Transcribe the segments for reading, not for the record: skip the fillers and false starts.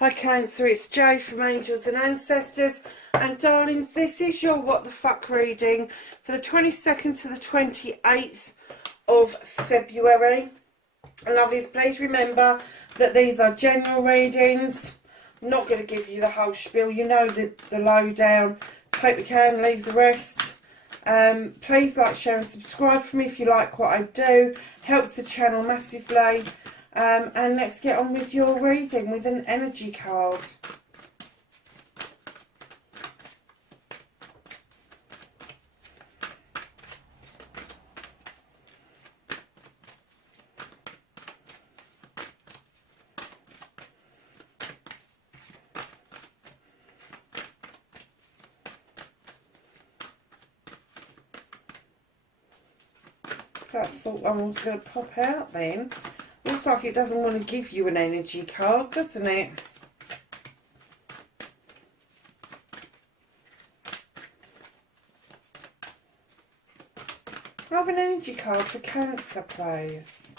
Hi Cancer, it's Jo from Angels and Ancestors, and darlings, this is your What the Fuck reading for the 22nd to the 28th of February. Lovelies, please remember that these are general readings. I'm not going to give you the whole spiel, you know the lowdown. Take what you can, leave the rest. Please like, share and subscribe for me if you like what I do. Helps the channel massively. And let's get on with your reading with an energy card. I thought I was going to pop out then. Looks like it doesn't want to give you an energy card, doesn't it? I have an energy card for Cancer, please.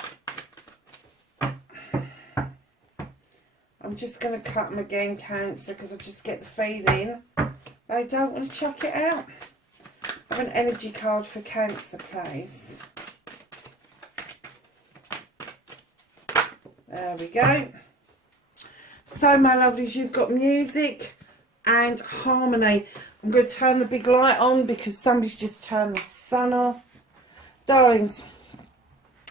I'm just going to cut them again, Cancer, because I just get the feeling they don't want to chuck it out. I have an energy card for Cancer, please. There we go. So, my lovelies, you've got music and harmony. I'm going to turn the big light on because somebody's just turned the sun off. Darlings,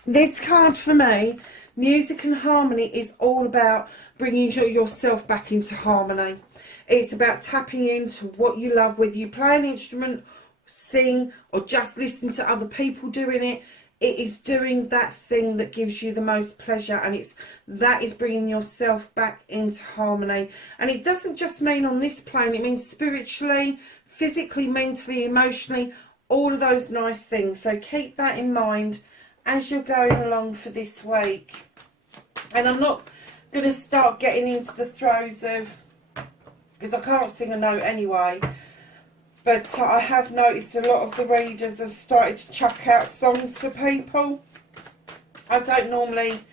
this card for me, music and harmony, is all about bringing yourself back into harmony. It's about tapping into what you love, whether you play an instrument, sing, or just listen to other people doing it. It is doing that thing that gives you the most pleasure, and that is bringing yourself back into harmony. And it doesn't just mean on this plane, it means spiritually, physically, mentally, emotionally, all of those nice things. So keep that in mind as you're going along for this week. And I'm not going to start getting into the throes of, because I can't sing a note anyway, but I have noticed a lot of the readers have started to chuck out songs for people. I don't normally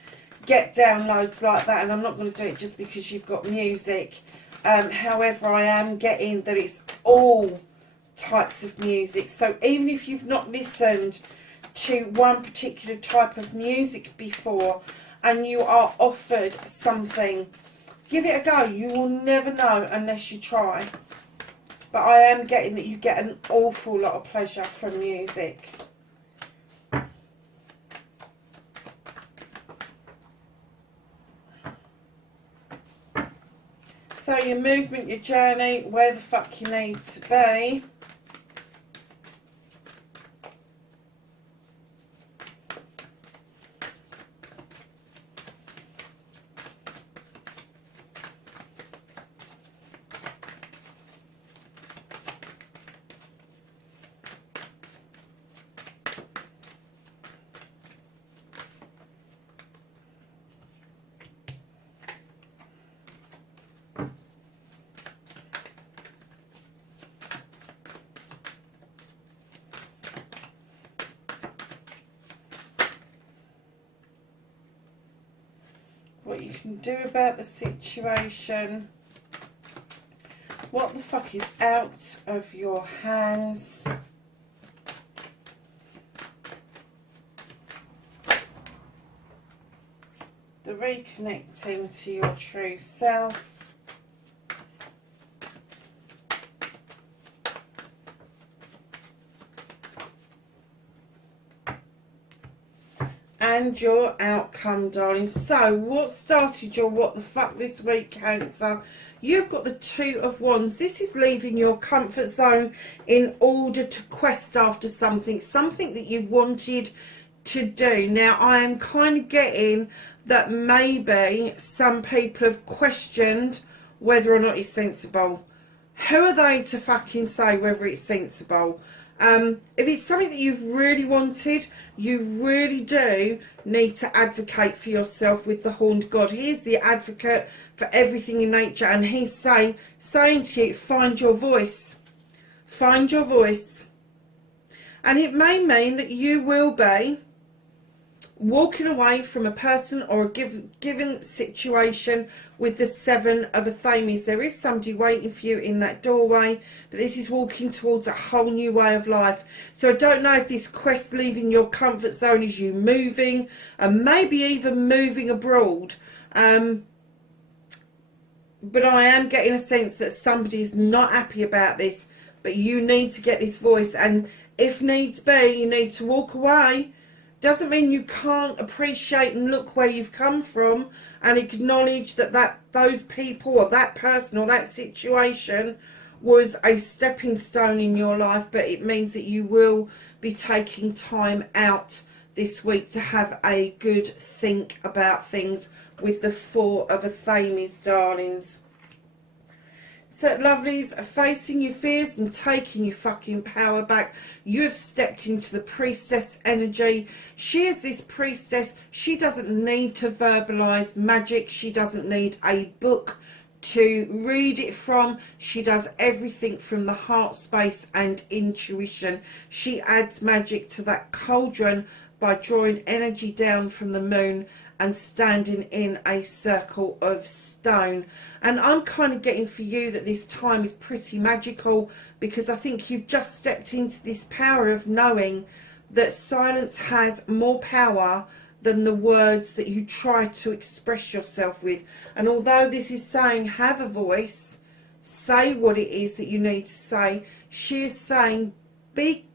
get downloads like that, and I'm not going to do it just because you've got music. However, I am getting that it's all types of music. So even if you've not listened to one particular type of music before and you are offered something, give it a go. You will never know unless you try. But I am getting that you get an awful lot of pleasure from music. So your movement, your journey, where the fuck you need to be. What you can do about the situation. What the fuck is out of your hands? The reconnecting to your true self. And your outcome, darling. So, what started your what the fuck this week, Cancer? You've got the Two of Wands. This is leaving your comfort zone in order to quest after something that you've wanted to do. Now, I am kind of getting that maybe some people have questioned whether or not it's sensible. Who are they to fucking say whether it's sensible? If it's something that you've really wanted, you really do need to advocate for yourself with the Horned God. He is the advocate for everything in nature, and he's saying to you, find your voice. Find your voice. And it may mean that you will be walking away from a person or a given situation with the Seven of Athames. There is somebody waiting for you in that doorway, but this is walking towards a whole new way of life. So I don't know if this quest leaving your comfort zone is you moving, and maybe even moving abroad. But I am getting a sense that somebody is not happy about this, but you need to get this voice, and if needs be, you need to walk away. Doesn't mean you can't appreciate and look where you've come from and acknowledge that those people or that person or that situation was a stepping stone in your life, but it means that you will be taking time out this week to have a good think about things with the Four of Athames, darlings. So, lovelies, facing your fears and taking your fucking power back. You have stepped into the priestess energy. She is this priestess. She doesn't need to verbalise magic. She doesn't need a book to read it from. She does everything from the heart space and intuition. She adds magic to that cauldron by drawing energy down from the moon and standing in a circle of stone. And I'm kind of getting for you that this time is pretty magical, because I think you've just stepped into this power of knowing that silence has more power than the words that you try to express yourself with. And although this is saying have a voice, say what it is that you need to say, she is saying be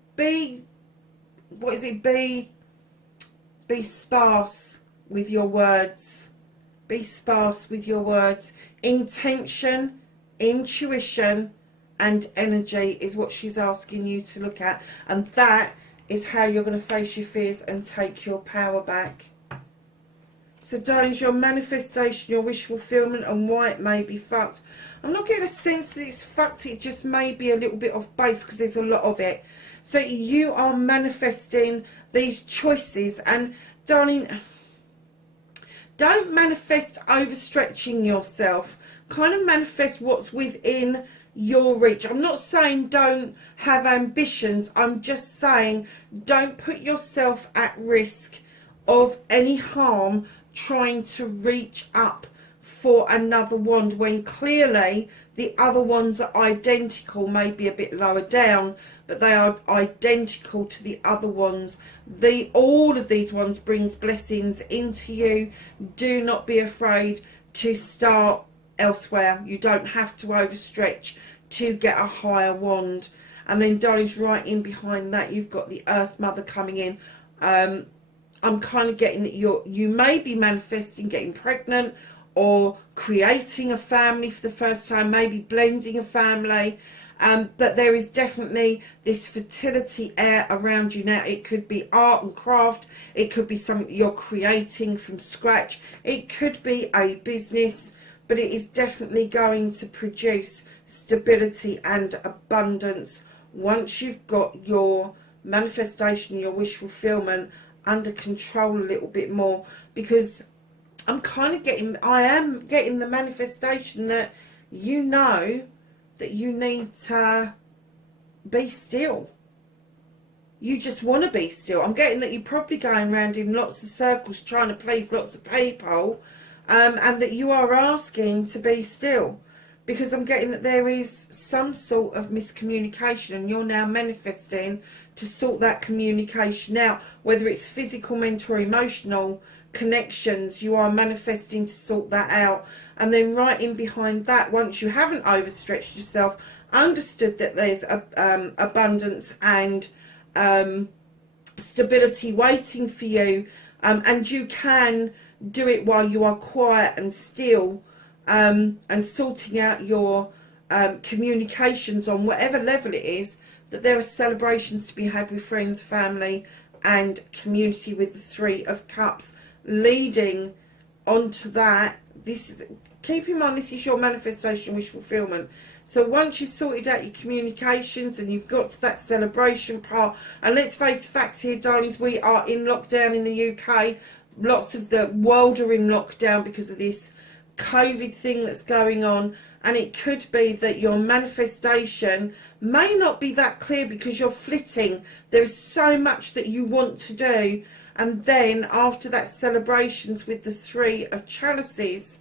sparse with your words. Be sparse with your words. Intention, intuition and energy is what she's asking you to look at, and that is how you're going to face your fears and take your power back. So darlings, your manifestation, your wish fulfillment and why it may be fucked. I'm not getting a sense that it's fucked, it just may be a little bit off base because there's a lot of it. So you are manifesting these choices, and darling, don't manifest overstretching yourself. Kind of manifest what's within your reach. I'm not saying don't have ambitions. I'm just saying don't put yourself at risk of any harm trying to reach up for another wand when clearly the other ones are identical, maybe a bit lower down, but they are identical to the other ones. All of these ones brings blessings into you. Do not be afraid to start elsewhere. You don't have to overstretch to get a higher wand. And then darlings, right in behind that you've got the Earth Mother coming in. I'm kind of getting that you may be manifesting getting pregnant or creating a family for the first time, maybe blending a family. But there is definitely this fertility air around you now. It could be art and craft. It could be something you're creating from scratch. It could be a business, but it is definitely going to produce stability and abundance once you've got your manifestation, your wish fulfillment under control a little bit more. Because I am getting the manifestation that you know that you need to be still. You just want to be still. I'm getting that you're probably going around in lots of circles trying to please lots of people, and that you are asking to be still, because I'm getting that there is some sort of miscommunication and you're now manifesting to sort that communication out, whether it's physical, mental or emotional connections. You are manifesting to sort that out. And then right in behind that, once you haven't overstretched yourself, understood that there's abundance and stability waiting for you, and you can do it while you are quiet and still, and sorting out your communications on whatever level it is, that there are celebrations to be had with friends, family and community with the Three of Cups leading onto that. This is keep in mind this is your manifestation wish fulfillment. So once you've sorted out your communications and you've got to that celebration part, and let's face facts here, darlings, we are in lockdown in the UK. Lots of the world are in lockdown because of this COVID thing that's going on. And it could be that your manifestation may not be that clear because you're flitting. There is so much that you want to do. And then after that celebrations with the Three of Chalices,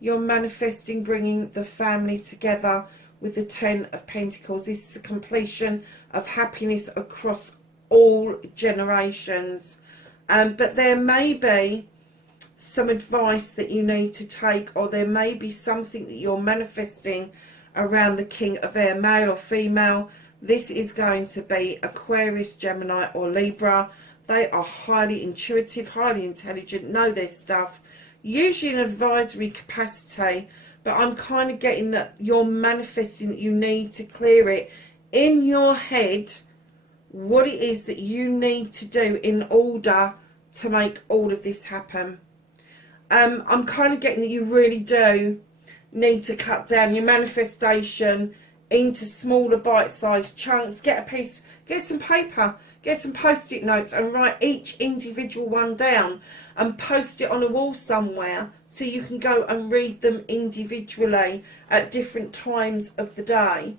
you're manifesting bringing the family together with the Ten of Pentacles. This is a completion of happiness across all generations. But there may be some advice that you need to take, or there may be something that you're manifesting around the King of Air, male or female. This is going to be Aquarius, Gemini or Libra. They are highly intuitive, highly intelligent, know their stuff, usually in advisory capacity, but I'm kind of getting that you're manifesting that you need to clear it in your head, what it is that you need to do in order to make all of this happen. I'm kind of getting that you really do need to cut down your manifestation into smaller bite-sized chunks. Get a piece, get some paper, get some post-it notes and write each individual one down and post it on a wall somewhere so you can go and read them individually at different times of the day.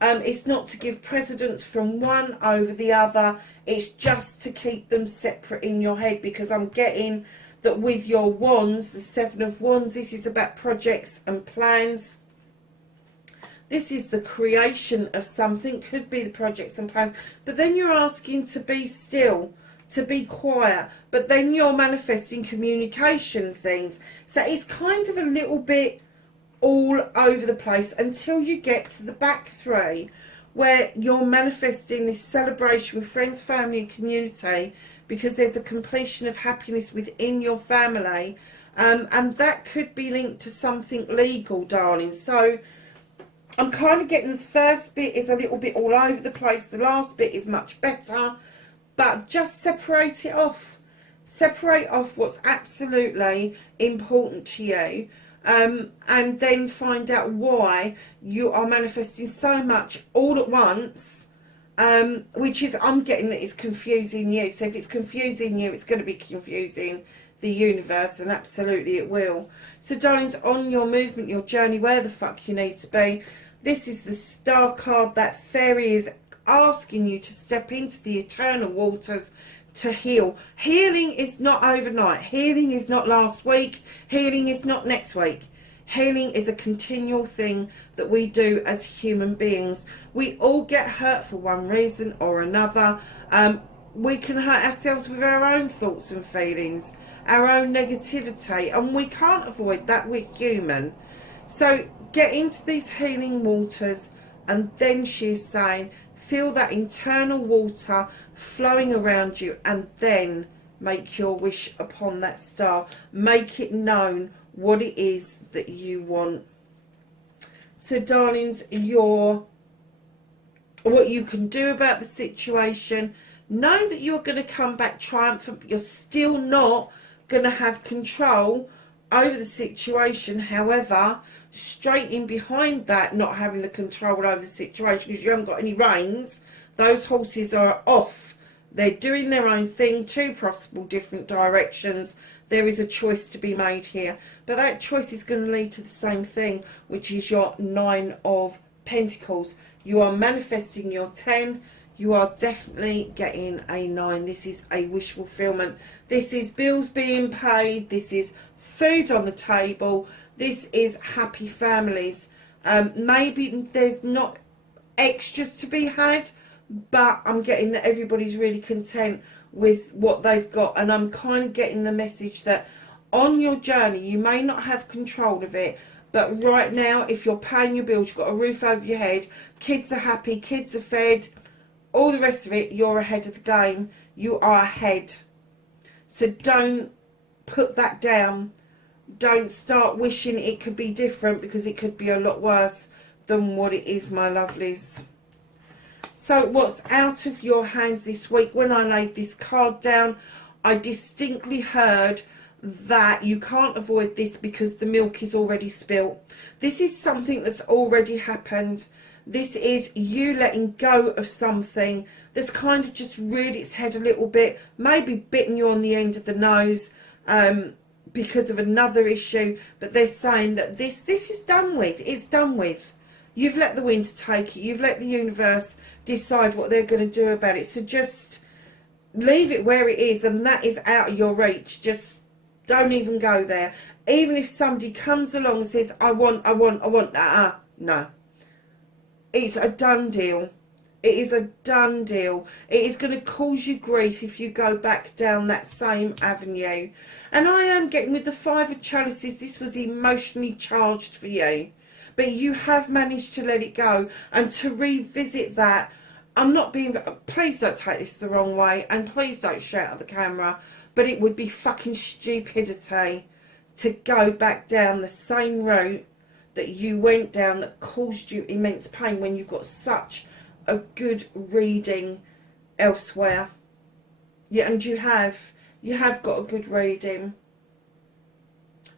It's not to give precedence from one over the other, it's just to keep them separate in your head, because I'm getting that with your wands, the Seven of Wands, this is about projects and plans. This is the creation of something, could be the projects and plans, but then you're asking to be still, to be quiet, but then you're manifesting communication things. So it's kind of a little bit all over the place until you get to the back three, where you're manifesting this celebration with friends, family and community, because there's a completion of happiness within your family, and that could be linked to something legal, darling. So I'm kind of getting the first bit is a little bit all over the place, the last bit is much better, but just separate it off. Separate off what's absolutely important to you, and then find out why you are manifesting so much all at once, which is, I'm getting that it's confusing you. So if it's confusing you, it's going to be confusing the universe, and absolutely it will. So darlings, on your movement, your journey, where the fuck you need to be, this is the Star card. That fairy is asking you to step into the eternal waters to heal. Healing is not overnight. Healing is not last week. Healing is not next week. Healing is a continual thing that we do as human beings. We all get hurt for one reason or another. We can hurt ourselves with our own thoughts and feelings, our own negativity, and we can't avoid that. We're human. So get into these healing waters, and then she's saying, feel that internal water flowing around you, and then make your wish upon that star. Make it known what it is that you want. So darlings, what you can do about the situation, know that you're going to come back triumphant, but you're still not going to have control over the situation. However, straight in behind that, not having the control over the situation because you haven't got any reins, those horses are off. They're doing their own thing, two possible different directions. There is a choice to be made here, but that choice is going to lead to the same thing, which is your Nine of Pentacles. You are manifesting your 10. You are definitely getting a 9. This is a wish fulfillment. This is bills being paid. This is food on the table. This is happy families. Maybe there's not extras to be had, but I'm getting that everybody's really content with what they've got. And I'm kind of getting the message that on your journey, you may not have control of it, but right now, if you're paying your bills, you've got a roof over your head, kids are happy, kids are fed, all the rest of it, you're ahead of the game. You are ahead. So don't put that down. Don't start wishing it could be different, because it could be a lot worse than what it is, my lovelies. So what's out of your hands this week? When I laid this card down, I distinctly heard that you can't avoid this because the milk is already spilt. This is something that's already happened. This is you letting go of something that's kind of just reared its head a little bit, maybe bitten you on the end of the nose because of another issue, but they're saying that this is done with. It's done with. You've let the wind take it. You've let the universe decide what they're going to do about it. So just leave it where it is, and that is out of your reach. Just don't even go there. Even if somebody comes along and says, I want that. No. It's a done deal. It is a done deal. It is going to cause you grief if you go back down that same avenue. And I am getting with the Five of Chalices, this was emotionally charged for you. But you have managed to let it go and to revisit that. I'm not being... Please don't take this the wrong way, and please don't shout at the camera. But it would be fucking stupidity to go back down the same route that you went down that caused you immense pain when you've got such a good reading elsewhere. Yeah, and you have got a good reading.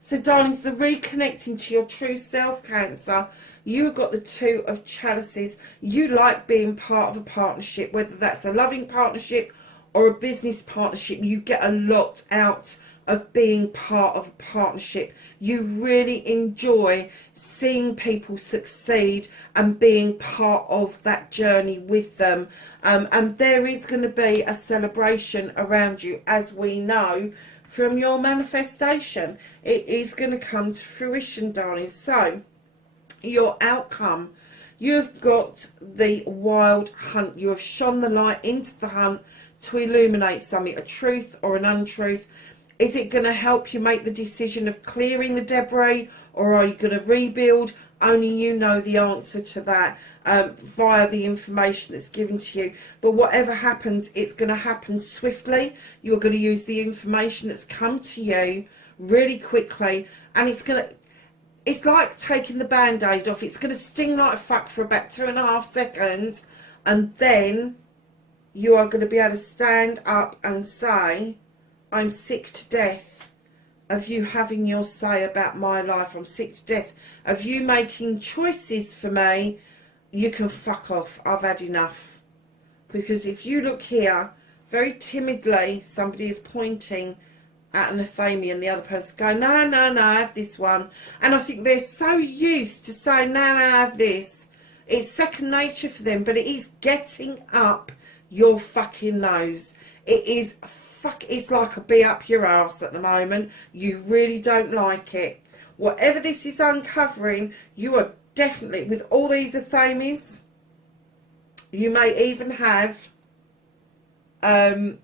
So darlings, the reconnecting to your true self, Cancer, you have got the Two of Chalices. You like being part of a partnership, whether that's a loving partnership or a business partnership. You get a lot out of being part of a partnership. You really enjoy seeing people succeed and being part of that journey with them. And there is going to be a celebration around you, as we know from your manifestation. It is going to come to fruition, darling. So your outcome, you've got the wild hunt. You have shone the light into the hunt to illuminate something, a truth or an untruth. Is it going to help you make the decision of clearing the debris, or are you going to rebuild? Only you know the answer to that via the information that's given to you. But whatever happens, it's going to happen swiftly. You're going to use the information that's come to you really quickly, and it's like taking the band-aid off. It's going to sting like fuck for about 2.5 seconds, and then you are going to be able to stand up and say, I'm sick to death of you having your say about my life. I'm sick to death of you making choices for me. You can fuck off. I've had enough. Because if you look here, very timidly, somebody is pointing at an Athame, and the other person's going, no, no, no, I have this one. And I think they're so used to saying, no, no, I have this. It's second nature for them, but it is getting up your fucking nose. It is it's like a bee up your arse at the moment. You really don't like it. Whatever this is uncovering, you are definitely, with all these Athames, you may even have air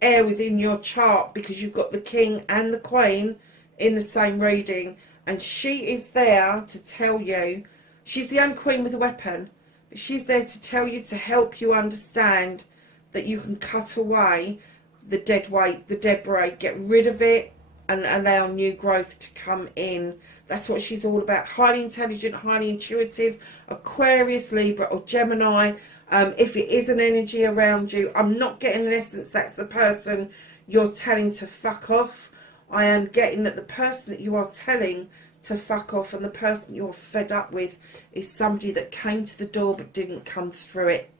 within your chart, because you've got the King and the Queen in the same reading, and she is there to tell you, she's the only Queen with a weapon, but she's there to tell you, to help you understand that you can cut away the dead weight, the debris, get rid of it, and allow new growth to come in. That's what she's all about. Highly intelligent, highly intuitive, Aquarius, Libra or Gemini. If it is an energy around you, I'm not getting in essence that's the person you're telling to fuck off. I am getting that the person that you are telling to fuck off and the person you're fed up with is somebody that came to the door but didn't come through it.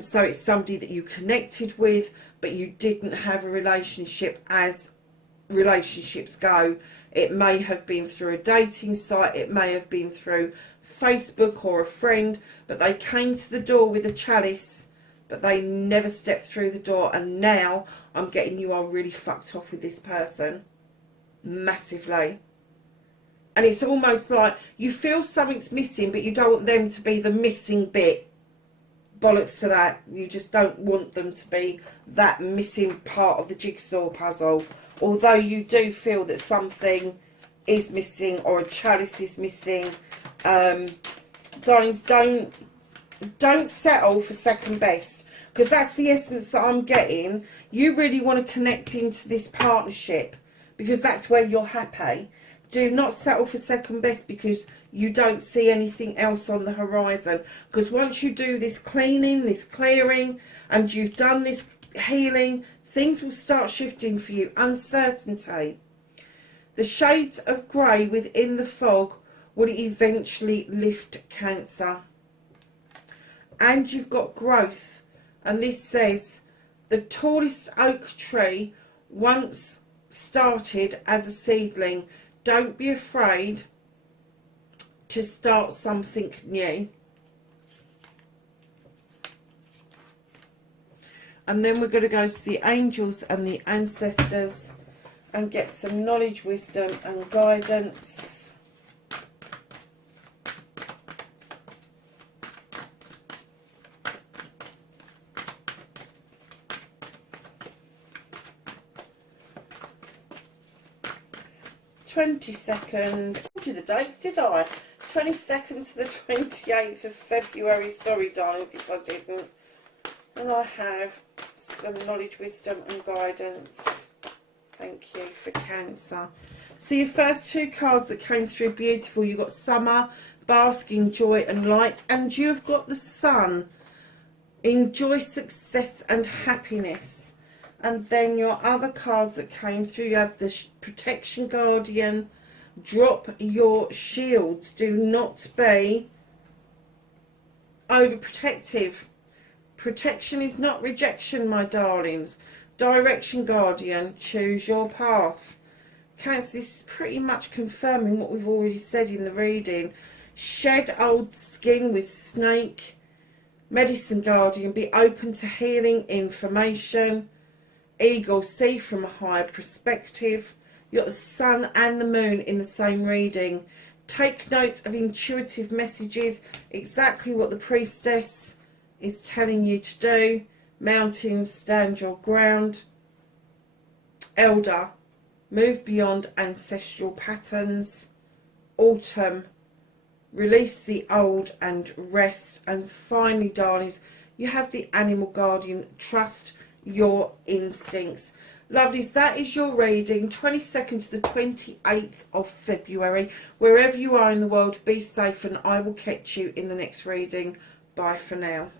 So it's somebody that you connected with, but you didn't have a relationship as relationships go. It may have been through a dating site, it may have been through Facebook or a friend, but they came to the door with a chalice, but they never stepped through the door. And now I'm getting you are really fucked off with this person massively. And it's almost like you feel something's missing, but you don't want them to be the missing bit. Bollocks to that. You just don't want them to be that missing part of the jigsaw puzzle. Although you do feel that something is missing or a chalice is missing. Darlings, don't settle for second best, because that's the essence that I'm getting. You really want to connect into this partnership because that's where you're happy. Do not settle for second best because you don't see anything else on the horizon. Because once you do this cleaning, this clearing, and you've done this healing, Things will start shifting for you. Uncertainty. The shades of grey within the fog will eventually lift, Cancer. And you've got growth. And this says, the tallest oak tree once started as a seedling. Don't be afraid to start something new. And then we're going to go to the angels and the ancestors and get some knowledge, wisdom and guidance. I told you the dates, did I? 22nd to the 28th of February. Sorry, darlings, if I didn't. And I have some knowledge, wisdom and guidance. Thank you for Cancer. So your first two cards that came through, beautiful. You've got summer, basking, joy and light. And you've got the sun. Enjoy success and happiness. And then your other cards that came through, you have the protection guardian. Drop your shields. Do not be overprotective. Protection is not rejection, my darlings. Direction guardian, choose your path. Cancer, this is pretty much confirming what we've already said in the reading. Shed old skin with snake. Medicine guardian, be open to healing information. Eagle, see from a higher perspective. You've got the sun and the moon in the same reading. Take note of intuitive messages, exactly what the priestess is telling you to do. Mountains, stand your ground. Elder, move beyond ancestral patterns. Autumn, release the old and rest. And finally, darlings, you have the animal guardian, trust your instincts. Lovelies, that is your reading, 22nd to the 28th of February. Wherever you are in the world, be safe, and I will catch you in the next reading. Bye for now.